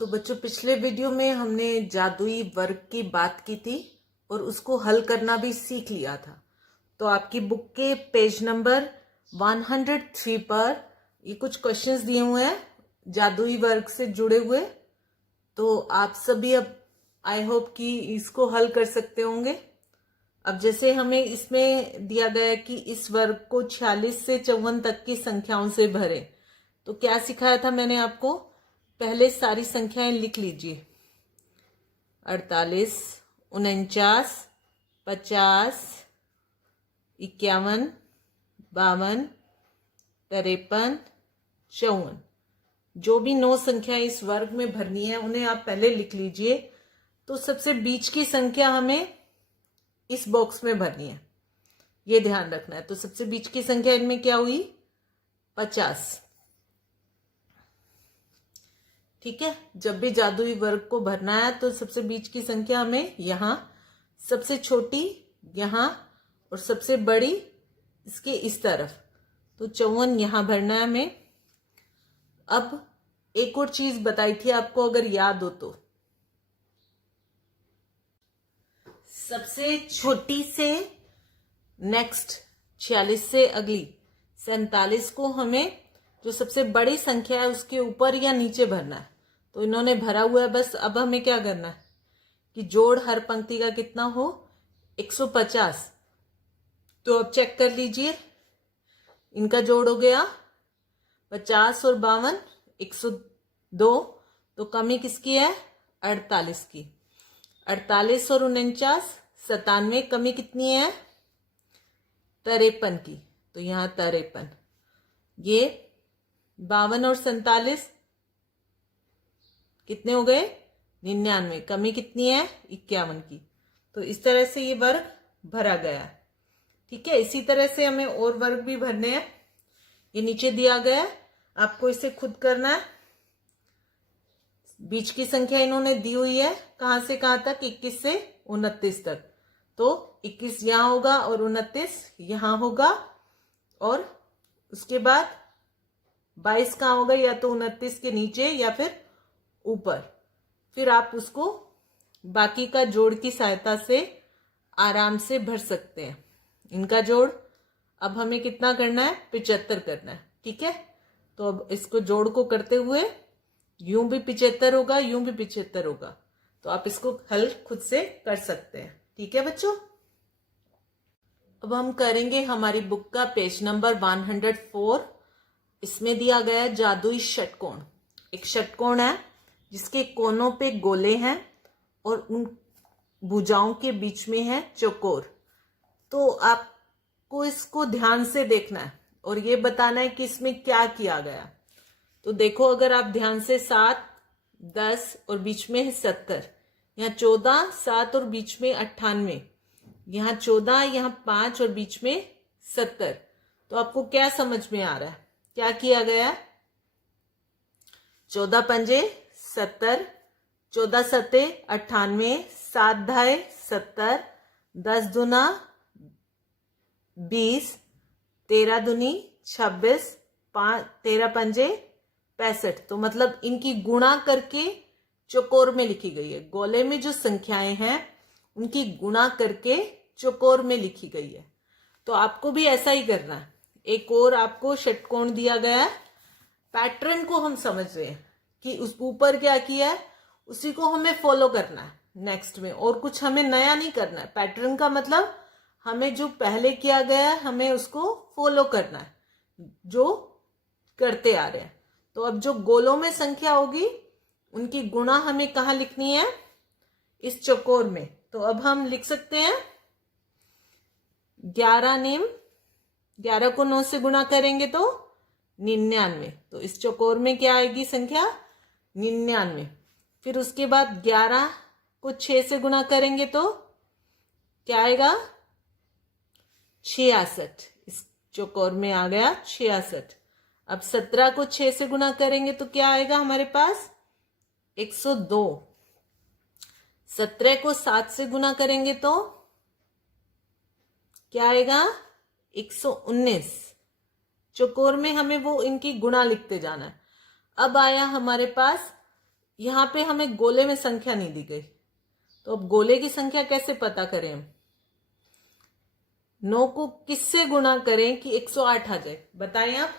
तो बच्चों, पिछले वीडियो में हमने जादुई वर्ग की बात की थी और उसको हल करना भी सीख लिया था। तो आपकी बुक के पेज नंबर 103 पर ये कुछ क्वेश्चंस दिए हुए हैं जादुई वर्ग से जुड़े हुए। तो आप सभी अब आई होप कि इसको हल कर सकते होंगे। अब जैसे हमें इसमें दिया गया है कि इस वर्ग को 46 से 54 तक की संख्याओं से भरें। तो क्या सिखाया था मैंने आपको? पहले सारी संख्याएं लिख लीजिए। 48, 49, 50, 51, 52, 53, 54। जो भी 9 संख्याएं इस वर्ग में भरनी है उन्हें आप पहले लिख लीजिए। तो सबसे बीच की संख्या हमें इस बॉक्स में भरनी है, ये ध्यान रखना है। तो सबसे बीच की संख्या इनमें क्या हुई? 50। ठीक है, जब भी जादुई वर्ग को भरना है तो सबसे बीच की संख्या हमें यहां, सबसे छोटी यहां और सबसे बड़ी इसके इस तरफ। तो 54 यहां भरना है हमें। अब एक और चीज बताई थी आपको, अगर याद हो तो, सबसे छोटी से नेक्स्ट 46 से अगली 47 को हमें जो सबसे बड़ी संख्या है उसके ऊपर या नीचे भरना है। तो इन्होंने भरा हुआ है, बस अब हमें क्या करना है कि जोड़ हर पंक्ति का कितना हो, 150। तो अब चेक कर लीजिए, इनका जोड़ हो गया 50 और 52, 102। तो कमी किसकी है? 48 की। 48 और 49, 97। कमी कितनी है? 53 की। तो यहां 53। ये 52 और 47 कितने हो गए? 99। कमी कितनी है? 51 की। तो इस तरह से ये वर्ग भरा गया। ठीक है, इसी तरह से हमें और वर्ग भी भरने हैं। ये नीचे दिया गया है, आपको इसे खुद करना है। बीच की संख्या इन्होंने दी हुई है, कहां से कहां तक? 21 से 29 तक। तो 21 यहां होगा और 29 यहां होगा, और उसके बाद 22 कहां होगा? या तो 29 के नीचे या फिर ऊपर। फिर आप उसको बाकी का जोड़ की सहायता से आराम से भर सकते हैं। इनका जोड़ अब हमें कितना करना है? 75 करना है। ठीक है, तो अब इसको जोड़ को करते हुए यूं भी 75 होगा, यूं भी 75 होगा। तो आप इसको हल खुद से कर सकते हैं। ठीक है बच्चों, अब हम करेंगे हमारी बुक का पेज नंबर 104। इसमें दिया गया है जादुई षटकोण। एक षटकोण है जिसके कोनों पे गोले हैं और उन भुजाओं के बीच में है चौकोर। तो आपको इसको ध्यान से देखना है और ये बताना है कि इसमें क्या किया गया। तो देखो, अगर आप ध्यान से 7, 10 और बीच में है 70, यहाँ 14, 7 और बीच में 98, यहाँ 14, यहाँ 5 और बीच में 70। तो आपको क्या समझ में आ रहा है क्या किया गया? 14 पंजे 70, 14 सत्ते 98, 7 ढाई 70, 10 दुना 20, 13 दुनी 26, 13 पंजे 65। तो मतलब इनकी गुणा करके चौकोर में लिखी गई है। गोले में जो संख्याएं हैं उनकी गुणा करके चौकोर में लिखी गई है। तो आपको भी ऐसा ही करना है। एक और आपको षटकोण दिया गया है। पैटर्न को हम समझ रहे हैं कि उस ऊपर क्या किया है, उसी को हमें फॉलो करना है नेक्स्ट में, और कुछ हमें नया नहीं करना है। पैटर्न का मतलब हमें जो पहले किया गया है हमें उसको फॉलो करना है, जो करते आ रहे हैं। तो अब जो गोलों में संख्या होगी उनकी गुणा हमें कहाँ लिखनी है? इस चौकोर में। तो अब हम लिख सकते हैं 11 निम, 11 को 9 से गुणा करेंगे तो 99। तो इस चौकोर में क्या आएगी संख्या? 99। फिर उसके बाद 11 को 6 से गुणा करेंगे तो क्या आएगा? 66। इस चौकोर में आ गया 66। अब 17 को 6 से गुणा करेंगे तो क्या आएगा हमारे पास? 102। 17 को 7 से गुणा करेंगे तो क्या आएगा? 119। चौकोर में हमें वो इनकी गुणा लिखते जाना है। अब आया हमारे पास यहाँ पे हमें गोले में संख्या नहीं दी गई, तो अब गोले की संख्या कैसे पता करें हम? 9 को किससे गुणा करें कि 108 आ जाए? बताएं आप,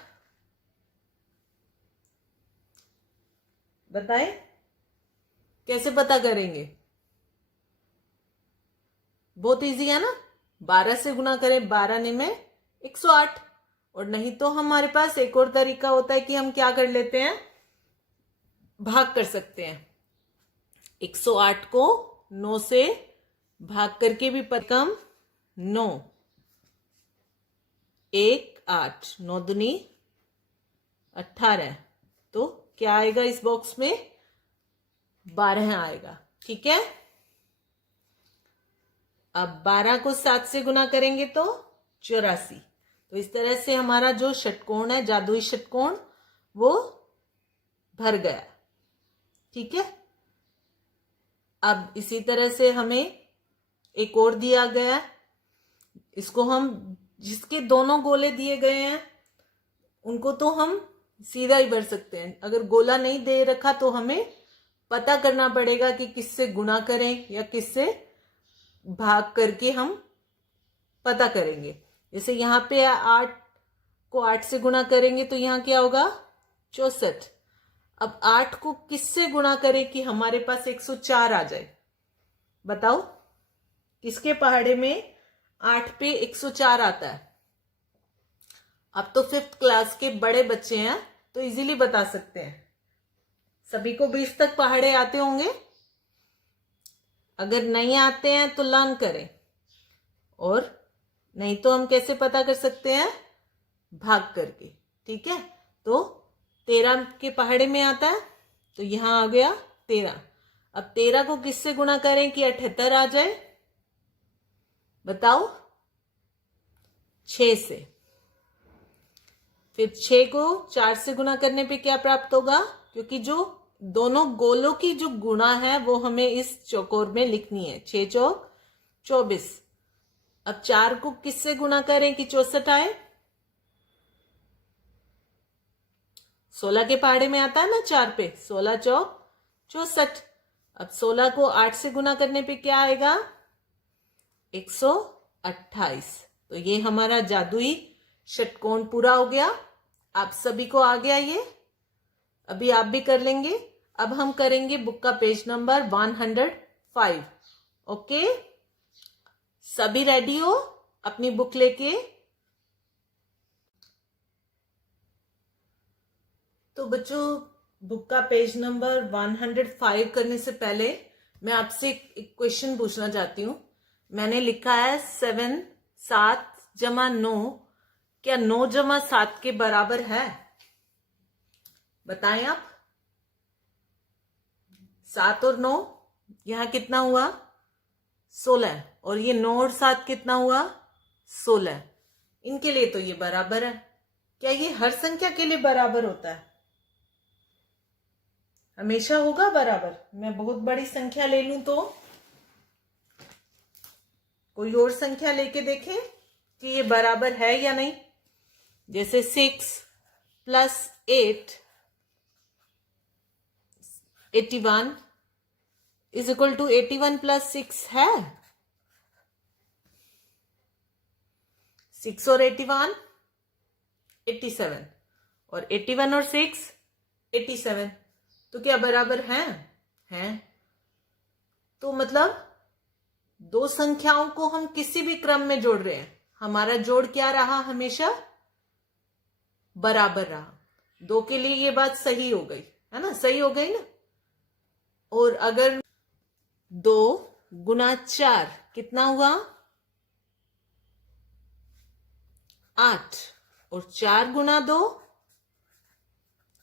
बताएं कैसे पता करेंगे? बहुत इजी है ना, 12 से गुणा करें, 12 ने में 108। और नहीं तो हमारे पास एक और तरीका होता है कि हम क्या कर लेते हैं, भाग कर सकते हैं। 108 को 9 से भाग करके भी कम 9 1 8 9 दूनी 18, तो क्या आएगा इस बॉक्स में? 12 आएगा। ठीक है, अब 12 को 7 से गुना करेंगे तो 84। तो इस तरह से हमारा जो षटकोण है, जादुई षटकोण, वो भर गया। ठीक है, अब इसी तरह से हमें एक और दिया गया है, इसको हम, जिसके दोनों गोले दिए गए हैं उनको तो हम सीधा ही भर सकते हैं। अगर गोला नहीं दे रखा तो हमें पता करना पड़ेगा कि किससे गुणा करें या किससे भाग करके हम पता करेंगे। जैसे यहाँ पे 8 को 8 से गुणा करेंगे तो यहाँ क्या होगा? 64। अब 8 को किससे गुणा करें कि हमारे पास 104 आ जाए? बताओ, किसके पहाड़े में 8 पे 104 आता है? अब तो 5th क्लास के बड़े बच्चे हैं तो इजीली बता सकते हैं। सभी को 20 तक पहाड़े आते होंगे। अगर नहीं आते हैं तो लर्न करें, और नहीं तो हम कैसे पता कर सकते हैं? भाग करके। ठीक है, तो 13 के पहाड़े में आता है तो यहां आ गया 13। अब 13 को किससे गुणा करें कि 78 आ जाए? बताओ, 6 से। फिर 6 को 4 से गुणा करने पे क्या प्राप्त होगा? क्योंकि जो दोनों गोलों की जो गुणा है वो हमें इस चौकोर में लिखनी है। 6 चौक 24। अब 4 को किससे गुणा करें कि 64 आए? 16 के पहाड़े में आता है ना 4 पे, 16 चौक 64। अब 16 को 8 से गुणा करने पे क्या आएगा? 128। तो ये हमारा जादुई षटकोण पूरा हो गया। आप सभी को आ गया ये? अभी आप भी कर लेंगे। अब हम करेंगे बुक का पेज नंबर 105। ओके, सभी रेडी हो अपनी बुक लेके? तो बच्चों, बुक का पेज नंबर 105 करने से पहले मैं आपसे एक क्वेश्चन पूछना चाहती हूँ। मैंने लिखा है 7 जमा 9, क्या 9 जमा 7 के बराबर है? बताएं आप। 7 और 9 यहां कितना हुआ? 16। और ये 9 और 7 कितना हुआ? 16। इनके लिए तो ये बराबर है। क्या ये हर संख्या के लिए बराबर होता है? हमेशा होगा बराबर? मैं बहुत बड़ी संख्या ले लूं तो? कोई और संख्या लेके देखें कि ये बराबर है या नहीं। जैसे 6 plus 8 81 is equal to 81 plus 6 है। 6 और 81 87, और 81 और 6 87। तो क्या बराबर हैं? तो मतलब दो संख्याओं को हम किसी भी क्रम में जोड़ रहे हैं, हमारा जोड़ क्या रहा? हमेशा बराबर रहा। 2 के लिए ये बात सही हो गई है ना? सही हो गई ना? और अगर 2 गुना 4 कितना हुआ? 8, और 4 गुना 2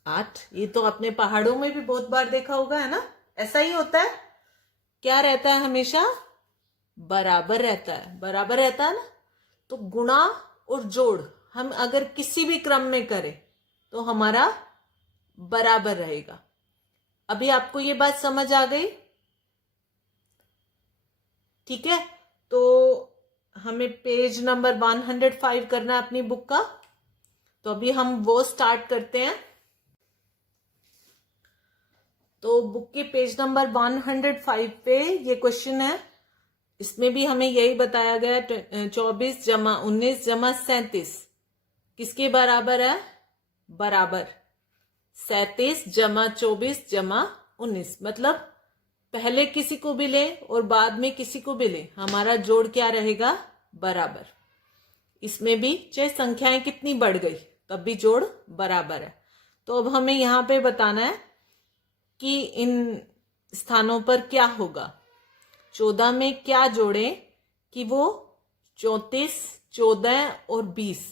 8। ये तो अपने पहाड़ों में भी बहुत बार देखा होगा, है ना? ऐसा ही होता है। क्या रहता है? हमेशा बराबर रहता है। बराबर रहता है ना? तो गुणा और जोड़ हम अगर किसी भी क्रम में करें तो हमारा बराबर रहेगा। अभी आपको ये बात समझ आ गई? ठीक है, तो हमें पेज नंबर 105 करना है अपनी बुक का। तो अभी हम वो स्टार्ट करते हैं। तो बुक के पेज नंबर 105 पे ये क्वेश्चन है। इसमें भी हमें यही बताया गया 24 जमा 19 जमा 37 किसके बराबर है? बराबर 37 जमा 24 जमा 19, मतलब पहले किसी को भी ले और बाद में किसी को भी ले, हमारा जोड़ क्या रहेगा? बराबर। इसमें भी चाहे संख्याएं कितनी बढ़ गई तब भी जोड़ बराबर है। तो अब हमें यहां पे बताना है कि इन स्थानों पर क्या होगा। 14 में क्या जोड़े कि वो 34, 14 और 20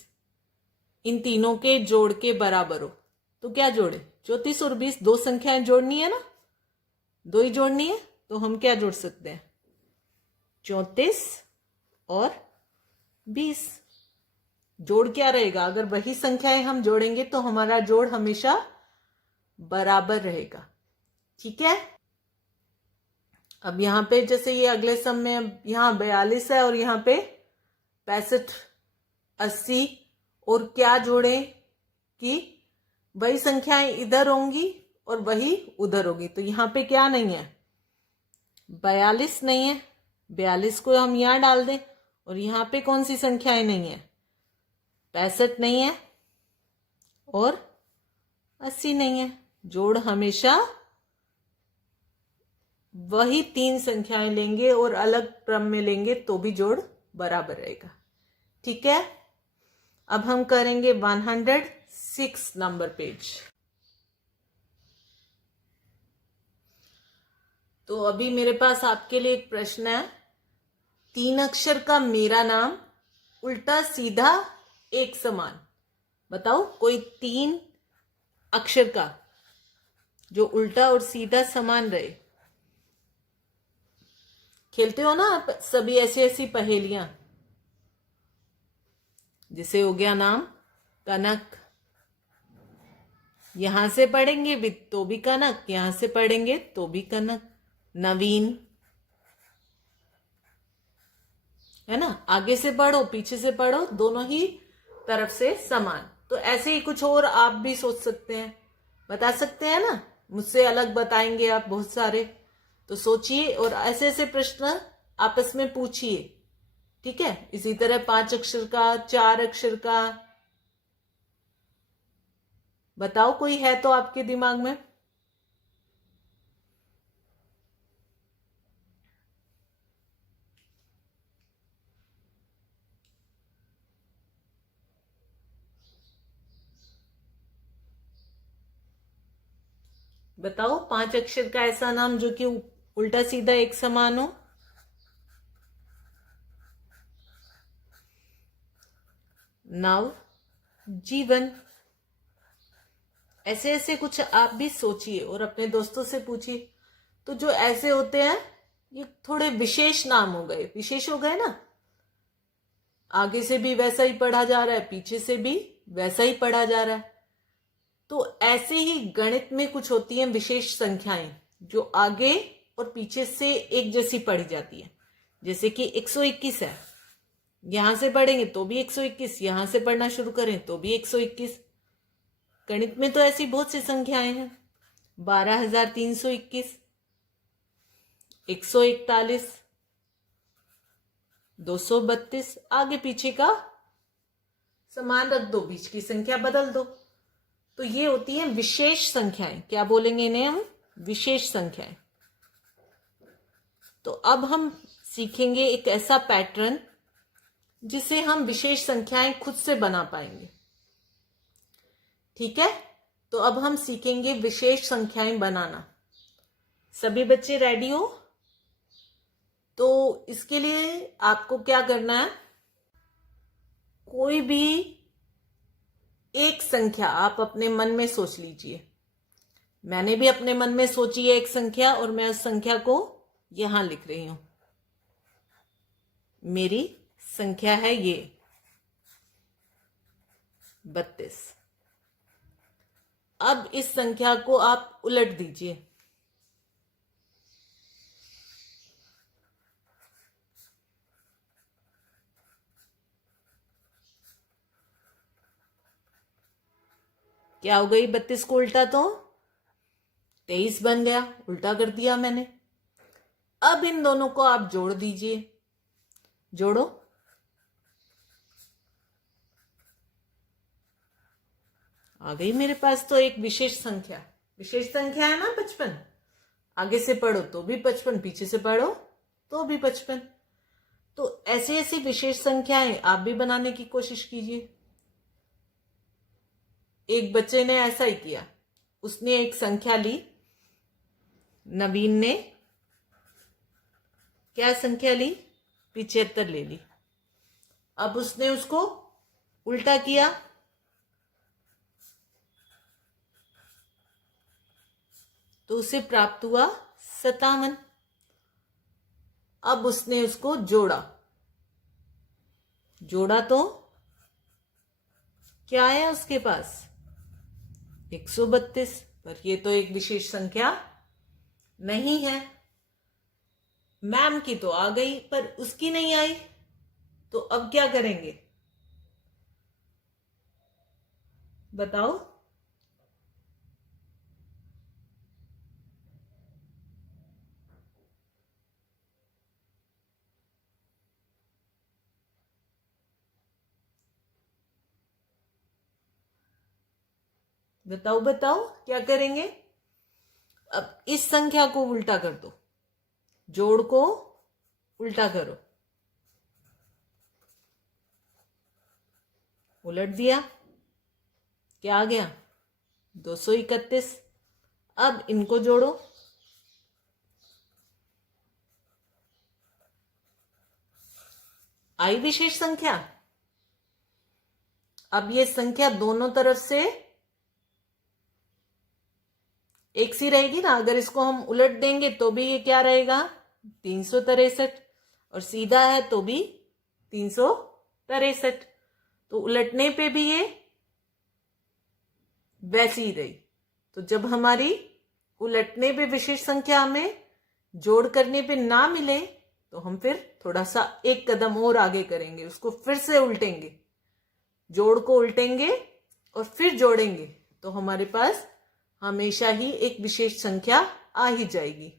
इन तीनों के जोड़ के बराबर हो। तो क्या जोड़े? 34 और 20 दो संख्याएं जोड़नी है ना, दो ही जोड़नी है। तो हम क्या जोड़ सकते हैं? 34 और 20। जोड़ क्या रहेगा? अगर वही संख्याएं हम जोड़ेंगे तो हमारा जोड़ हमेशा बराबर रहेगा। ठीक है। अब यहां पे जैसे ये अगले सम में यहां 42 है और यहां पे 65, 80 और क्या जोड़े कि वही संख्याएं इधर होंगी और वही उधर होगी। तो यहां पे क्या नहीं है? 42 नहीं है, 42 को हम यहां डाल दें। और यहां पे कौन सी संख्याएं नहीं है? 65 नहीं है और 80 नहीं है। जोड़ हमेशा वही तीन संख्याएं लेंगे और अलग क्रम में लेंगे तो भी जोड़ बराबर रहेगा। ठीक है। अब हम करेंगे 106 नंबर पेज। तो अभी मेरे पास आपके लिए एक प्रश्न है। 3 अक्षर का मेरा नाम, उल्टा सीधा एक समान। बताओ कोई 3 अक्षर का जो उल्टा और सीधा समान रहे। खेलते हो ना आप सभी ऐसी ऐसी पहेलियां, जिसे हो गया नाम कनक, यहां से पढ़ेंगे भी तो भी कनक, यहां से पढ़ेंगे तो भी कनक। नवीन है ना, आगे से पढ़ो पीछे से पढ़ो, दोनों ही तरफ से समान। तो ऐसे ही कुछ और आप भी सोच सकते हैं, बता सकते हैं ना, मुझसे अलग बताएंगे आप बहुत सारे। तो सोचिए और ऐसे ऐसे प्रश्न आपस में पूछिए। ठीक है। इसी तरह 5 अक्षर का, 4 अक्षर का, बताओ कोई है तो आपके दिमाग में। बताओ 5 अक्षर का ऐसा नाम जो कि उल्टा सीधा एक समान हो। नव जीवन। ऐसे ऐसे कुछ आप भी सोचिए और अपने दोस्तों से पूछिए। तो जो ऐसे होते हैं ये थोड़े विशेष नाम हो गए, विशेष हो गए ना। आगे से भी वैसा ही पढ़ा जा रहा है, पीछे से भी वैसा ही पढ़ा जा रहा है। तो ऐसे ही गणित में कुछ होती हैं विशेष संख्याएं जो आगे और पीछे से एक जैसी पढ़ी जाती है। जैसे कि 121 है, यहां से पढ़ेंगे तो भी 121, यहां से पढ़ना शुरू करें तो भी 121। गणित में तो ऐसी बहुत सी संख्याएं हैं। 12,321, 141, 232, आगे पीछे का समान रख दो, बीच की संख्या बदल दो। तो ये होती हैं विशेष संख्याएं। क्या बोलेंगे इन्हें हम? विशेष संख्याएं। तो अब हम सीखेंगे एक ऐसा पैटर्न जिसे हम विशेष संख्याएं खुद से बना पाएंगे। ठीक है। तो अब हम सीखेंगे विशेष संख्याएं बनाना। सभी बच्चे रेडी हो? तो इसके लिए आपको क्या करना है, कोई भी एक संख्या आप अपने मन में सोच लीजिए। मैंने भी अपने मन में सोची है एक संख्या और मैं उस संख्या को यहां लिख रही हूं। मेरी संख्या है ये 32। अब इस संख्या को आप उलट दीजिए। क्या हो गई 32 को उल्टा? तो 23 बन गया, उल्टा कर दिया मैंने। अब इन दोनों को आप जोड़ दीजिए, जोड़ो। आ गई मेरे पास तो एक विशेष संख्या। विशेष संख्या है ना 55। आगे से पढ़ो तो भी 55, पीछे से पढ़ो तो भी 55। तो ऐसी ऐसी विशेष संख्याएं आप भी बनाने की कोशिश कीजिए। एक बच्चे ने ऐसा ही किया, उसने एक संख्या ली, नवीन ने क्या संख्या ली, 75 ले ली। अब उसने उसको उल्टा किया, तो उसे प्राप्त हुआ 57। अब उसने उसको जोड़ा, जोड़ा तो क्या आया उसके पास, 132। पर ये तो एक विशेष संख्या नहीं है। मैम की तो आ गई पर उसकी नहीं आई, तो अब क्या करेंगे बताओ। बताओ बताओ क्या करेंगे। अब इस संख्या को उल्टा कर दो, जोड़ को उल्टा करो, उलट दिया, क्या आ गया 231। अब इनको जोड़ो, आई विशेष संख्या। अब ये संख्या दोनों तरफ से एक सी रहेगी ना। अगर इसको हम उलट देंगे तो भी ये क्या रहेगा 363, और सीधा है तो भी 363। तो उलटने पे भी ये वैसी ही रही। तो जब हमारी उलटने पे विशेष संख्या हमें जोड़ करने पे ना मिले, तो हम फिर थोड़ा सा एक कदम और आगे करेंगे, उसको फिर से उल्टेंगे, जोड़ को उल्टेंगे और फिर जोड़ेंगे, तो हमारे पास हमेशा ही एक विशेष संख्या आ ही जाएगी।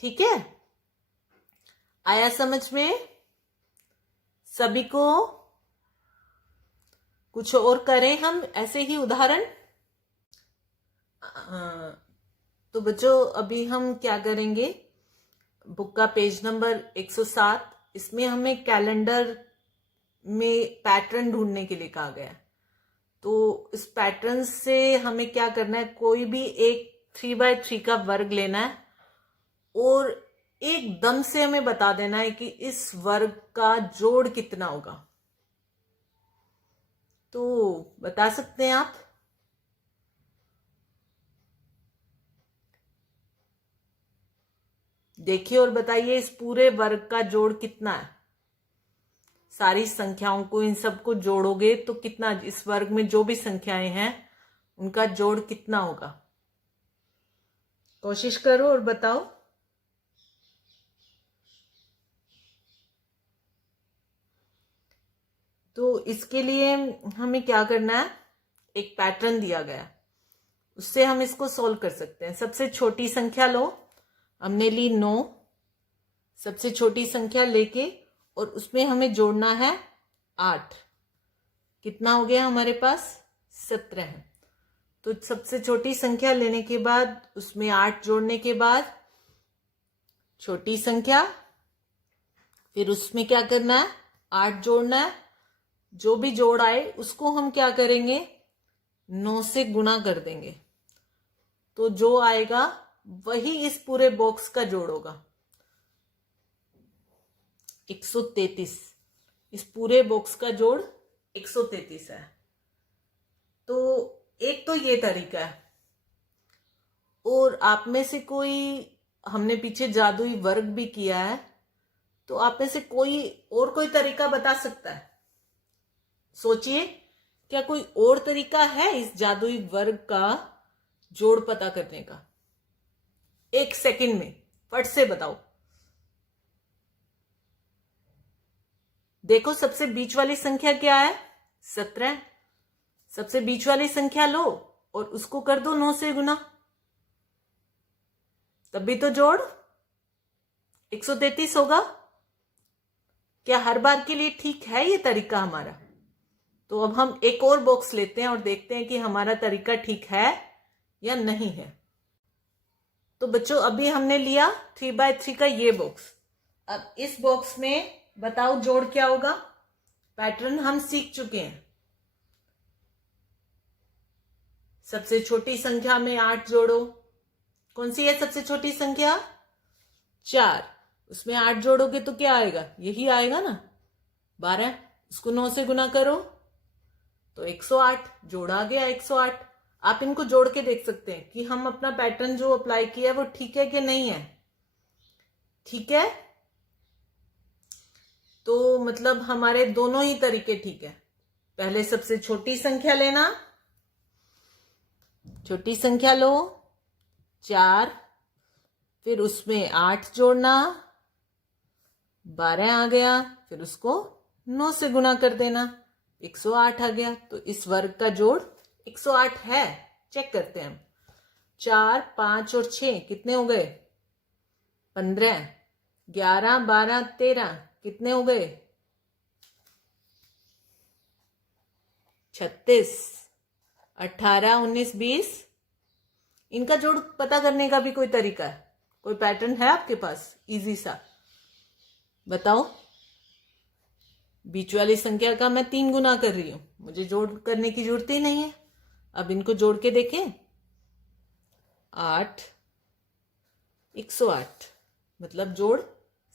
ठीक है, आया समझ में सभी को। कुछ और करें हम ऐसे ही उदाहरण। तो बच्चों अभी हम क्या करेंगे, बुक का पेज नंबर 107, इसमें हमें कैलेंडर में पैटर्न ढूंढने के लिए कहा गया। तो इस पैटर्न से हमें क्या करना है, कोई भी एक 3x3 का वर्ग लेना है और एकदम से हमें बता देना है कि इस वर्ग का जोड़ कितना होगा। तो बता सकते हैं आप। देखिए और बताइए इस पूरे वर्ग का जोड़ कितना है। सारी संख्याओं को, इन सबको जोड़ोगे तो कितना, इस वर्ग में जो भी संख्याएं हैं उनका जोड़ कितना होगा। कोशिश करो और बताओ। तो इसके लिए हमें क्या करना है, एक पैटर्न दिया गया, उससे हम इसको सॉल्व कर सकते हैं। सबसे छोटी संख्या लो, हमने ली 9, सबसे छोटी संख्या लेके और उसमें हमें जोड़ना है 8। कितना हो गया हमारे पास 17 है। तो सबसे छोटी संख्या लेने के बाद उसमें 8 जोड़ने के बाद छोटी संख्या, फिर उसमें क्या करना है 8 जोड़ना है। जो भी जोड़ आए उसको हम क्या करेंगे 9 से गुणा कर देंगे, तो जो आएगा वही इस पूरे बॉक्स का जोड़ होगा 133। इस पूरे बॉक्स का जोड़ 133 है। तो एक तो ये तरीका है, और आप में से कोई, हमने पीछे जादुई वर्ग भी किया है, तो आप में से कोई और कोई तरीका बता सकता है। सोचिए क्या कोई और तरीका है इस जादुई वर्ग का जोड़ पता करने का। 1 सेकंड में फट से बताओ। देखो सबसे बीच वाली संख्या क्या है 17। सबसे बीच वाली संख्या लो और उसको कर दो 9 से गुना। तब भी तो जोड़ 133 होगा। क्या हर बार के लिए ठीक है ये तरीका हमारा? तो अब हम एक और बॉक्स लेते हैं और देखते हैं कि हमारा तरीका ठीक है या नहीं है। तो बच्चों अभी हमने लिया 3x3 का ये बॉक्स। अब इस बॉक्स में बताओ जोड़ क्या होगा? पैटर्न हम सीख चुके हैं। सबसे छोटी संख्या में 8 जोड़ो। कौन सी है सबसे छोटी संख्या? 4। उसमें 8 जोड़ोगे तो क्या आएगा? यही आएगा ना, 12। उसको 9 से गुना करो तो 108। जोड़ आ गया 108। आप इनको जोड़ के देख सकते हैं कि हम अपना पैटर्न जो अप्लाई किया है वो ठीक है कि नहीं है। ठीक है, तो मतलब हमारे दोनों ही तरीके ठीक है। पहले सबसे छोटी संख्या लेना, छोटी संख्या लो 4, फिर उसमें 8 जोड़ना, 12 आ गया, फिर उसको 9 से गुना कर देना, 108 आ गया। तो इस वर्ग का जोड़ 108 है। चेक करते हैं हम। 4, 5 और 6 कितने हो गए? 15। 11, 12, 13 कितने हो गए? 36। 18, 19, 20। इनका जोड़ पता करने का भी कोई तरीका है? कोई पैटर्न है आपके पास इजी सा? बताओ। बीच वाली संख्या का मैं 3 गुना कर रही हूं, मुझे जोड़ करने की जरूरत ही नहीं है। अब इनको जोड़ के देखें। 8, 108, मतलब जोड़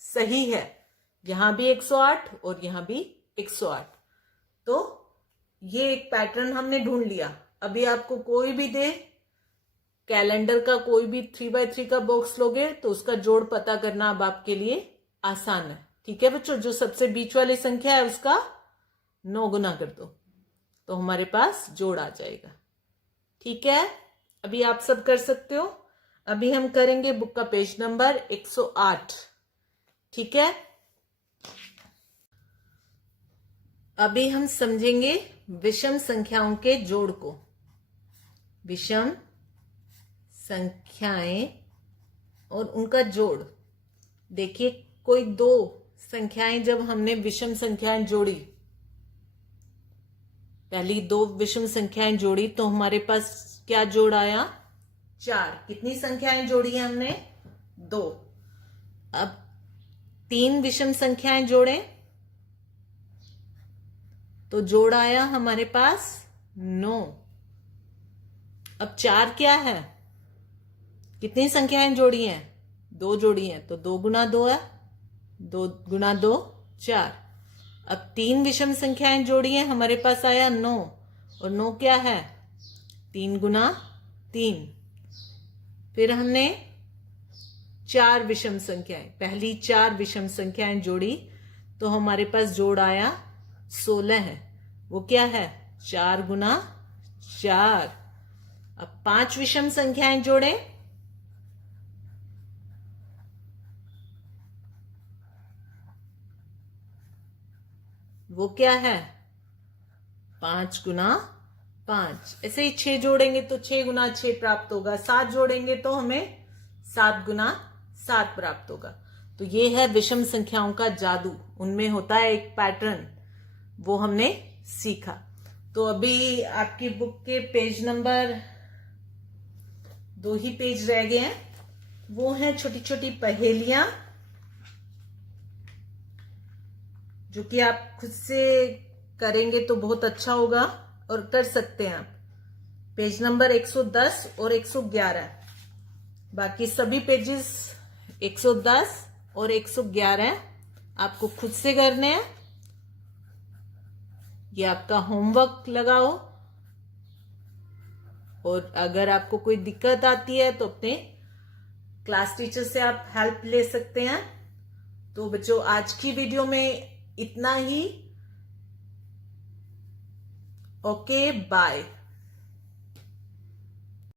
सही है। यहां भी 108 और यहां भी 108। तो ये एक पैटर्न हमने ढूंढ लिया। अभी आपको कोई भी दे, कैलेंडर का कोई भी 3x3 का बॉक्स लोगे तो उसका जोड़ पता करना अब आपके लिए आसान है। ठीक है बच्चों, जो सबसे बीच वाली संख्या है उसका 9 गुना कर दो तो हमारे पास जोड़ आ जाएगा। ठीक है, अभी आप सब कर सकते हो। अभी हम करेंगे बुक का पेज नंबर 108। ठीक है, अभी हम समझेंगे विषम संख्याओं के जोड़ को। विषम संख्याएं और उनका जोड़। देखिए, कोई 2 संख्याएं जब हमने विषम संख्याएं जोड़ी, पहली 2 विषम संख्याएं जोड़ी तो हमारे पास क्या जोड़ आया? 4। कितनी संख्याएं जोड़ी है हमने? 2। अब 3 विषम संख्याएं जोड़े तो जोड़ आया हमारे पास 9। अब 4 क्या है? कितनी संख्याएं जोड़ी हैं? 2 जोड़ी हैं तो 2 गुना 2 है, 2 गुना 2 4। अब 3 विषम संख्याएं जोड़ी हैं, हमारे पास आया 9, और 9 क्या है? 3 गुना 3। फिर हमने 4 विषम संख्याएं, पहली 4 विषम संख्याएं जोड़ी तो हमारे पास जोड़ आया 16 है। वो क्या है? 4 गुना 4। अब 5 विषम संख्याएं जोड़े वो क्या है? 5 गुना 5। ऐसे ही 6 जोड़ेंगे तो 6 गुना 6 प्राप्त होगा। 7 जोड़ेंगे तो हमें 7 गुना 7 प्राप्त होगा। तो ये है विषम संख्याओं का जादू। उनमें होता है एक पैटर्न, वो हमने सीखा। तो अभी आपकी बुक के पेज नंबर 2 ही पेज रह गए हैं। वो हैं छोटी छोटी पहेलियां, जो कि आप खुद से करेंगे तो बहुत अच्छा होगा और कर सकते हैं आप। पेज नंबर 110 और 111। बाकी सभी पेजेस 110 और 111 आपको खुद से करने हैं। ये आपका होमवर्क लगाओ, और अगर आपको कोई दिक्कत आती है तो अपने क्लास टीचर से आप हेल्प ले सकते हैं। तो बच्चों, आज की वीडियो में इतना ही। Okay, bye.